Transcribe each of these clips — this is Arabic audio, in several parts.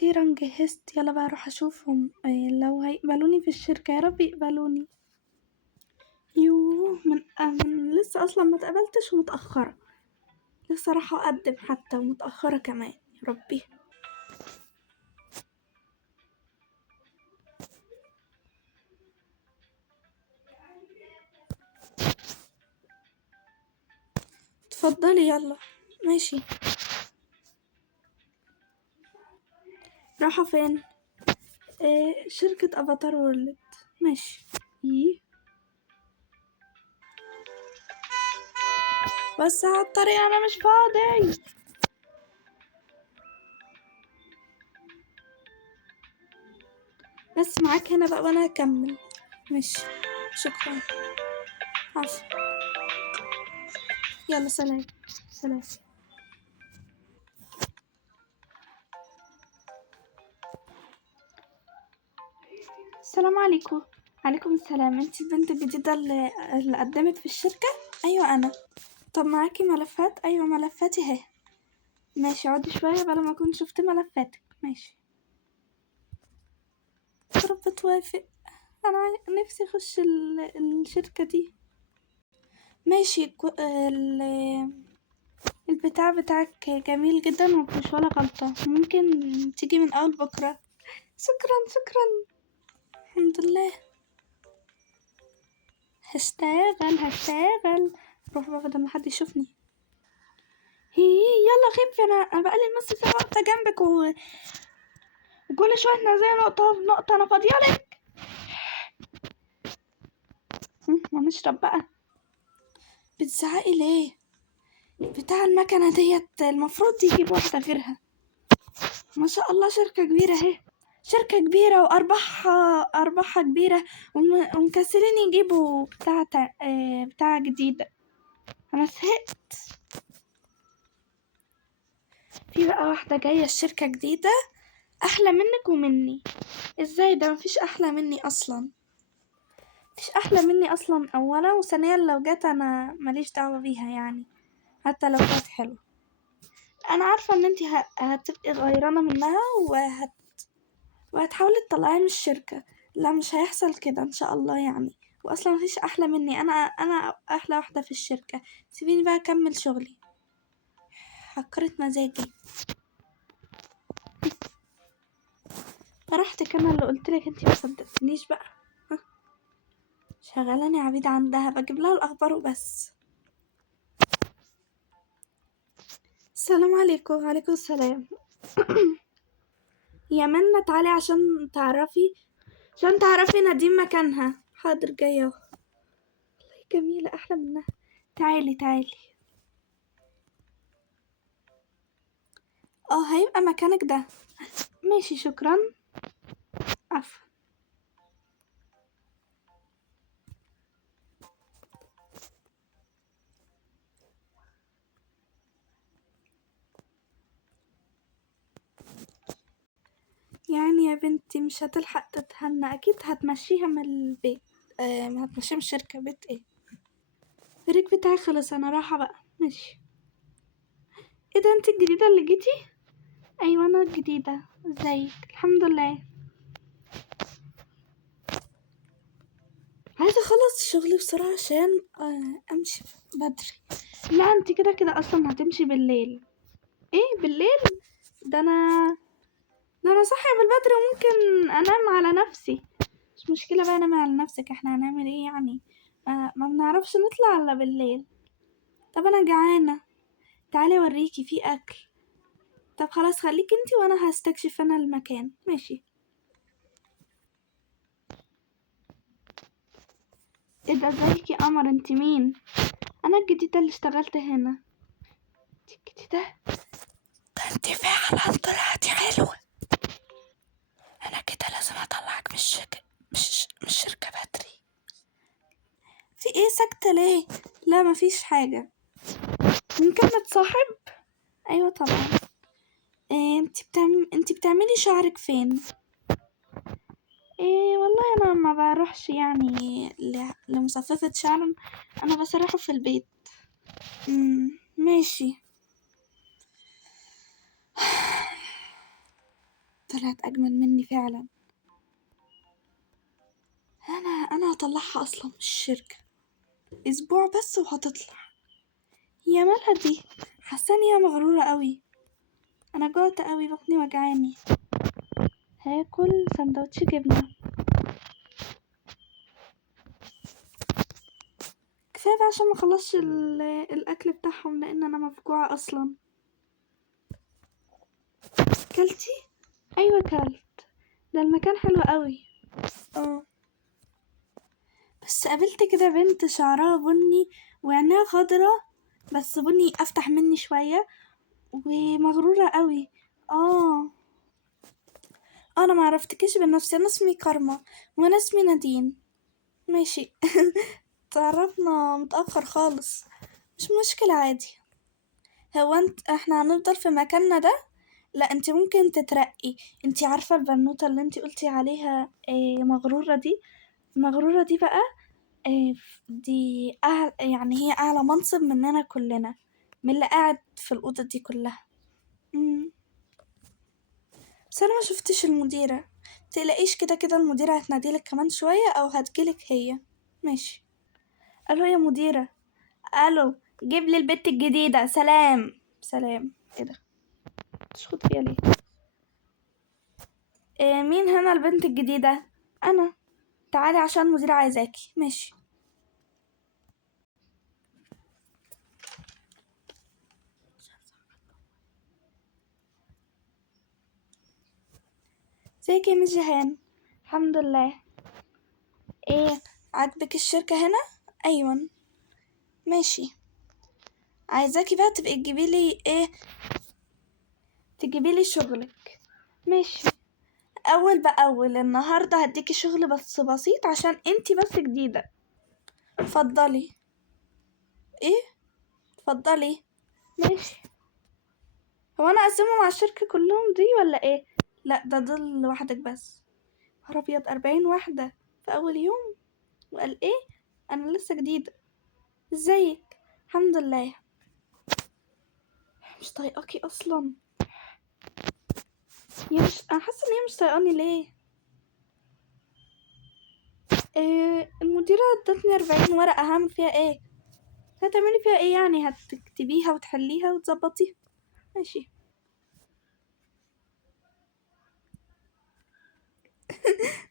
أخيرا جهزت، يلا بقى أروح أشوفهم لو هيقبلوني في الشركة، يا رب يقبلوني. يوه من لسه أصلا ما اتقبلتش ومتأخرة، لسه راح أقدم حتى ومتأخرة كمان، يا ربي. اتفضلي يلا. ماشي. رايحة فين؟ شركة افاتار وورلد. ماشي. بس على الطريق انا مش فاضي. بس معاك هنا بقى وانا هكمل. ماشي. شكرا. عفوا. يلا سلام. سلام. السلام عليكم. عليكم السلام. انتي البنت الجديدة اللي قدمت في الشركة؟ ايوه انا. طب معاكي ملفات؟ ايوه ملفاتي اهي. ماشي، اقعدي شوية بلا ما اكون شفت ملفاتك. ماشي. يا رب توافق، انا نفسي اخش الشركة دي. ماشي. البتاع بتاعك جميل جدا ومفيش ولا غلطة، ممكن تيجي من اول بكرة. شكرا شكرا. الحمد لله. هشتغل. روح بقى بدل ما حد يشوفني. هي يلا خف، انا بقالي نص ساعة واقفة جنبك وكل شوية تنزلي نقطة بنقطة، انا فاضيالك. ما نشرب بقى. بتزعقي ليه؟ بتاع المكنة ديت المفروض يجيب واحدة غيرها. ما شاء الله شركة كبيرة اهي، شركة كبيرة وأرباحها كبيرة ومكسرين يجيبوا بتاع جديدة. أنا زهقت. في بقى واحدة جاية الشركة جديدة أحلى منك ومني. ازاي ده؟ مفيش أحلى مني أصلا. مفيش أحلى مني أصلا أولا، وثانيا لو جت أنا ماليش دعوة بيها يعني، حتى لو كانت حلوة. أنا عارفة إن انتي هتبقي غيرانة منها وهتحاولي تطلعيها من الشركة. لا مش هيحصل كده ان شاء الله يعني، واصلا مفيش احلى مني، انا احلى واحدة في الشركة. سيبيني بقى اكمل شغلي. حكرت مزاجي. فرحتك انا اللي قلتلك، انتي ما صدقتنيش بقى. شغلاني عبيد عندها، بجيب لها الاخبار وبس. السلام عليكم. وعليكم السلام. يا منى تعالي عشان تعرفي نديم مكانها. حاضر جايه اهو. والله جميلة احلى منها. تعالي. هيبقى مكانك ده. ماشي شكرا. عفوا. يعني يا بنتي مش هتلحق تتهنى، اكيد هتمشيها من البيت. هتمشيها من الشركة. بيت ايه؟ البريك بتاعي خلص، انا رايحة بقى. ماشي. ايه ده؟ انت الجديدة اللي جيتي؟ ايوه انا الجديدة. ازيك؟ الحمد لله. عايزة اخلص شغلي بسرعة عشان امشي بدري. لا انت كده اصلا هتمشي بالليل. ايه بالليل؟ ده انا صاحية من بدري وممكن انام على نفسي. مش مشكلة بقى، انام على نفسك، احنا هنعمل ايه يعني؟ ما بنعرفش نطلع الا بالليل. طب انا جعانة، تعالي اوريكي في اكل. طب خلاص خليكي انتي وانا هستكشف انا المكان. ماشي. ايه ده؟ ازيك يا قمر؟ انتي مين؟ انا الجديدة اللي اشتغلت هنا. انتي الجديدة؟ ده انتي فعلا طلعتي حلوة. انا كده لازم اطلعك من الشركة، مش من الشركة بدري. في ايه ساكتة ليه؟ لا مفيش حاجة. ممكن نتصاحب؟ ايوه طبعا. انتي بتعملي شعرك فين؟ إيه والله انا ما بروحش يعني لمصففة شعر، انا بسرحه في البيت. ماشي. طلعت اجمل مني فعلا. انا هطلعها اصلا من الشركة اسبوع بس وهتطلع. هي مالها دي؟ حاسه ان هي مغرورة قوي. انا جوعت قوي بطني وجعاني. هاكل سندوتش جبنة. كفاية بقى عشان ما اخلصش الاكل بتاعهم لان انا مفجوعة اصلا. كلتي؟ ايوه كلت. ده المكان حلو قوي. اه بس قابلت كده بنت شعرها بني وعينيها خضرا بس بني افتح مني شوية ومغرورة قوي. اه انا ما عرفتكيش بنفسي. انا اسمي كارما وانا اسمي نادين. ماشي. تعرفنا متأخر خالص. مش مشكلة عادي. هو احنا هنفضل في مكاننا ده؟ لا انت ممكن تترقي. انت عارفة البنوتة اللي انت قلتي عليها مغرورة دي؟ مغرورة دي بقى دي يعني هي اعلى منصب مننا كلنا من اللي قاعد في الأوضة دي كلها. مم. بس انا ما شفتش المديرة. متقلقيش كده كده المديرة هتناديلك كمان شوية او هتجيلك هي. ماشي. الو يا مديرة. الو جيب لي البت الجديدة. سلام. سلام. ايه ده؟ تشخط فيها ليه؟ مين هنا البنت الجديدة؟ انا. تعالي عشان المديرة عايزاكي. ماشي. ازيك يا مس جيهان؟ الحمد لله. ايه عاجبك الشركة هنا؟ ايوه. ماشي. عايزاكي بقى تبقي تجيبيلي تجيبيلي شغلك. ماشي. اول باول النهارده هديكي شغل بس بسيط عشان انتي بس جديدة. اتفضلي. ايه؟ اتفضلي. ماشي. هو انا اقسمهم على الشركة كلهم دي ولا ايه؟ لا ده دول لوحدك بس. نهار ابيض 40 واحدة في اول يوم. وقال ايه؟ انا لسه جديدة. ازيك؟ الحمد لله. مش طايقاكي اصلا. مش انا حاسة ان هي مش طايقاني ليه؟ المديرة ادتني 40 ورقة هعمل فيها ايه؟ هتعملي فيها ايه يعني؟ هتكتبيها وتحليها وتظبطيها. ماشي.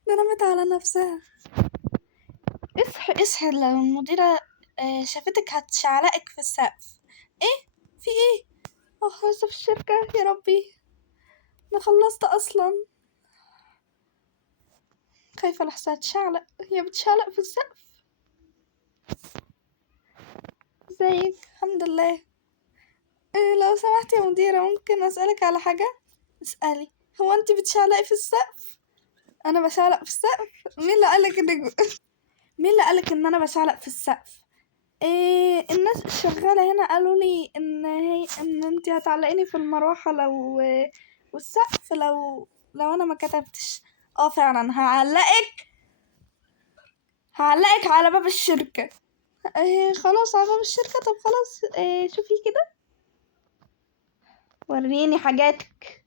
ده نمت على نفسها. اصحي اصحي لو المديرة شافتك هتشعلقك في السقف. ايه؟ في ايه؟ لسه في الشركة. يا ربي انا خلصت اصلا. خايفة لحسها تشعلق. هي بتشعلق في السقف. ازيك؟ الحمد لله. لو سمحت يا مديرة ممكن اسألك على حاجة؟ اسألي. هو انتي بتشعلقي في السقف؟ انا بشعلق في السقف؟ مين اللي قالك مين اللي قالك ان انا بشعلق في السقف؟ الناس الشغالة هنا قالوا لي ان انتي هتعلقيني في المروحة لو والسقف لو انا ما كتبتش. فعلا هعلقك على باب الشركة. خلاص على باب الشركة. طب خلاص شوفي كده. وريني حاجاتك.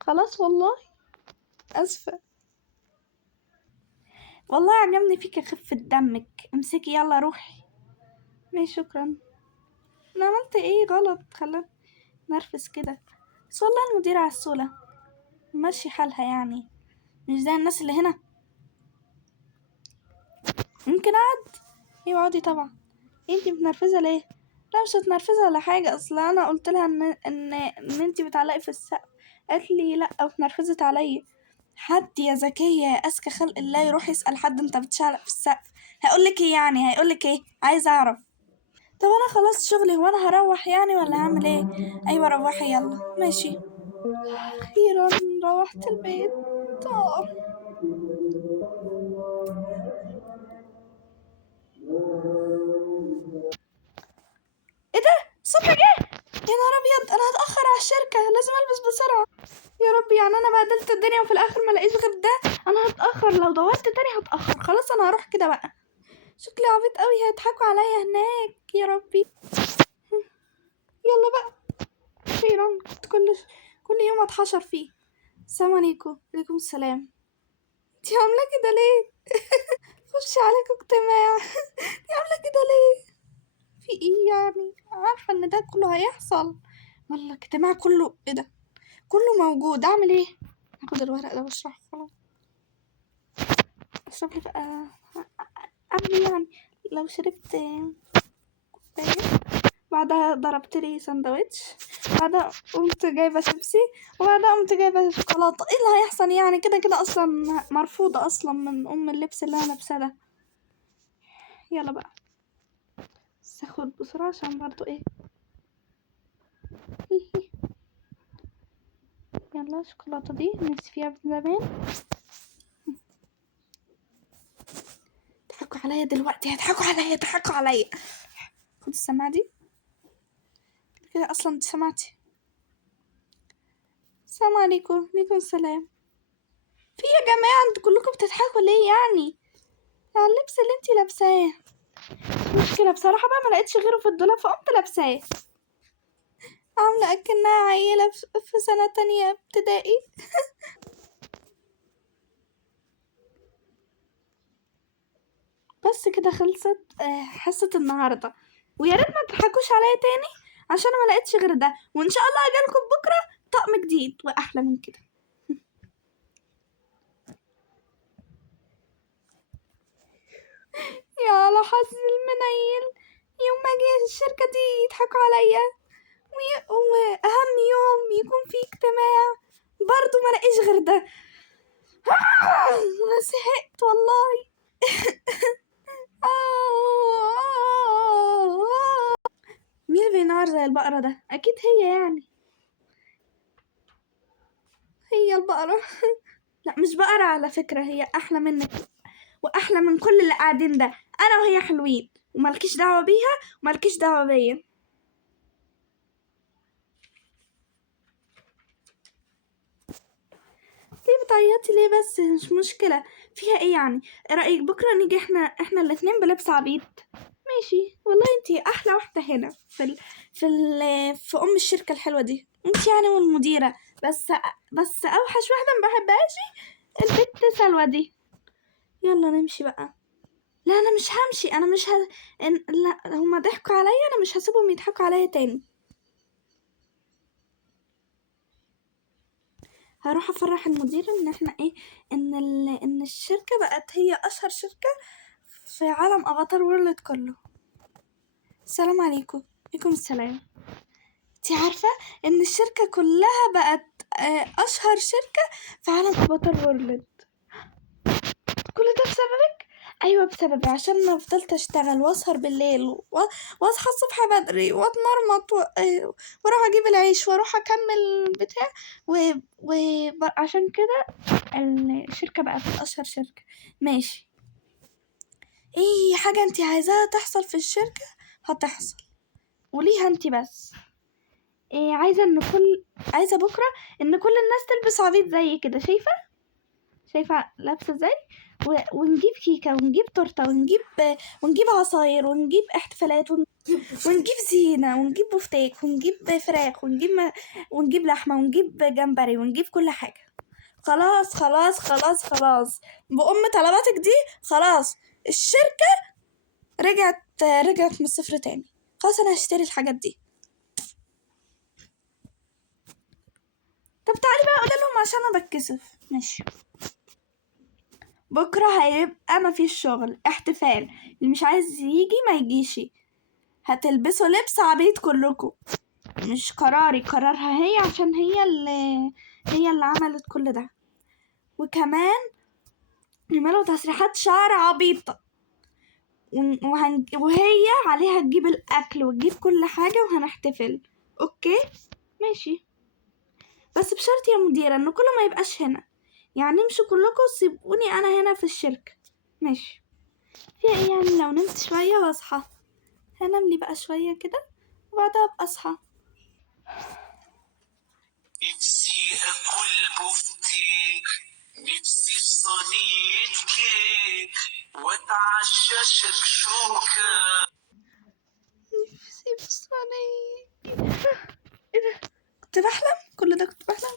خلاص والله. اسفة. والله عجبني فيك خفة دمك. امسكي يلا روحي. ماشي شكرا. انا عملت ايه غلط خلت نرفز كده؟ بس والله المديرة عسولة ماشي حالها يعني مش زي الناس اللي هنا. ممكن اقعد؟ ايوه اقعدي طبعا. انتي متنرفزة ليه؟ لا مش متنرفزة ولا حاجة. اصلا انا قلت لها ان انتي بتعلقي في السقف. قالت لي لا واتنرفزت عليا. حد يا ذكية يا اذكى خلق الله يروح يسأل حد انت بتشعلق في السقف؟ هيقولك ايه يعني؟ هيقولك ايه؟ عايزة اعرف. طب انا خلصت شغلي. هو انا هروح يعني ولا هعمل ايه؟ ايوه روحي يلا. ماشي. اخيرا روحت البيت. آه. ايه ده؟ الصبح جه. يا نهار ابيض انا هتاخر على الشركه. لازم البس بسرعه. يا ربي يعني انا بهدلت الدنيا وفي الاخر ما لاقيش غير ده. انا هتاخر لو دورت تاني هتاخر. خلاص انا هروح كده بقى. شكلي عبيط قوي. هيضحكوا عليا هناك. يا ربي. يلا بقى. اخيرا كنت كل يوم اتحشر فيه. السلام عليكم. عليكم السلام. انتي عاملة كده ليه؟ خش عليكم اجتماع. انتي عاملة كده ليه؟ في ايه يعني؟ عارفة ان ده كله هيحصل. والله اجتماع كله ايه ده؟ كله موجود، اعمل ايه؟ هاخد الورق ده واشرح خلاص. اشرح لي بقى. اعمل ايه يعني؟ لو شربت كوباية، بعدها ضربت لي سندوتش، بعدها قمت جايبة شيبسي، وبعدها قمت جايبة شوكولاتة، ايه اللي هيحصل يعني؟ كده كده اصلا مرفوضة اصلا من اللبس اللي انا لابساه ده. يلا بقى، بس اخد بسرعة عشان برضو ايه. يلا الشوكولاتة دي نفسي فيها من زمان. ضحكوا عليا دلوقتي، هيضحكوا عليا، ضحكوا عليا. خد السماعة دي كده، اصلا انت سمعتي. السلام عليكم. عليكم السلام. في يا جماعة انتوا كلكم بتضحكوا ليه يعني؟ على اللبس اللي انتي لابساه. مشكلة بصراحة بقى، ما لقيتش غيره في الدولاب فقمت لابساه. عاملة اكنها عيلة في سنة تانية ابتدائي. بس كده خلصت حصة النهاردة، ويا ريت ما تضحكوش عليا تاني عشان ما لقيتش غير ده، وان شاء الله اجيلكم بكرة طقم جديد واحلى من كده. يا على حظ المنيل، يوم ما اجي الشركة دي يضحكوا عليا، واهم يوم يكون فيه اجتماع برضو ما لقيش غير ده. انا زهقت والله. مين اللي بينهار زي البقرة ده؟ اكيد هي يعني، هي البقرة. لا مش بقرة على فكرة، هي احلى منك واحلى من كل اللي قاعدين ده. انا وهي حلوين ومالكيش دعوة بيها ومالكيش دعوة بيا. ليه بتعيطي ليه بس؟ مش مشكلة، فيها ايه يعني؟ ايه رأيك بكرة نيجي احنا الاتنين بلبس عبيط؟ ماشي والله، انتي احلى واحدة هنا في ام الشركة الحلوة دي، انتي يعني والمديرة. بس اوحش واحدة ما بحبهاش البت سلوى دي. يلا نمشي بقى. لا انا مش همشي، انا مش لا هما ضحكوا عليا، انا مش هسيبهم يضحكوا عليا تاني. هروح افرح المدير ان احنا ايه، ان الشركة بقت هي اشهر شركة في عالم افاتار وورلد كله. السلام عليكم. عليكم السلام. انتي عارفة ان الشركة كلها بقت اشهر شركة في عالم افاتار وورلد؟ كل ده بسببك. ايوه بسببي، عشان انا فضلت اشتغل واسهر بالليل واصحى الصبح بدري واتمرمط واروح اجيب العيش واروح اكمل بتاع وعشان كده الشركة بقت اشهر شركة. ماشي، اي حاجة انتي عايزاها تحصل في الشركة هتحصل، وليها انتي بس. إيه عايزة بكرة ان كل الناس تلبس عبيط زي كده، شايفة لابسة ازاي؟ ونجيب كيكة ونجيب تورتة ونجيب عصاير ونجيب احتفالات ونجيب زينة ونجيب بفتيك ونجيب فراخ ونجيب لحمة ونجيب جمبري ونجيب كل حاجة. خلاص خلاص خلاص خلاص، بأم طلباتك دي خلاص الشركة رجعت من الصفر تاني. خلاص انا هشتري الحاجات دي. طب تعالي بقى اقول لهم عشان انا بتكسف. ماشي، بكرة هيبقى مفيش شغل، احتفال، اللي مش عايز يجي ما يجيش. هتلبسوا لبس عبيط كلكم، مش قراري، قرارها هي عشان هي اللي عملت كل ده. وكمان نعملوا تسريحات شعر عبيطة، وهي عليها تجيب الأكل وتجيب كل حاجة وهنحتفل. أوكي ماشي، بس بشرط يا مديرة إن كله ما يبقاش هنا، يعني امشوا كلكم سيبوني أنا هنا في الشركة. ماشي. فيها ايه يعني لو نمت شوية واصحى؟ هنام لي بقى شوية كده وبعدها ابقى اصحى. نفسي اكل بفتيك، نفسي في صينية كيك واتعشى شكشوكة. نفسي في صينية. ايه ده؟ كنت بحلم؟ كل ده كنت بحلم؟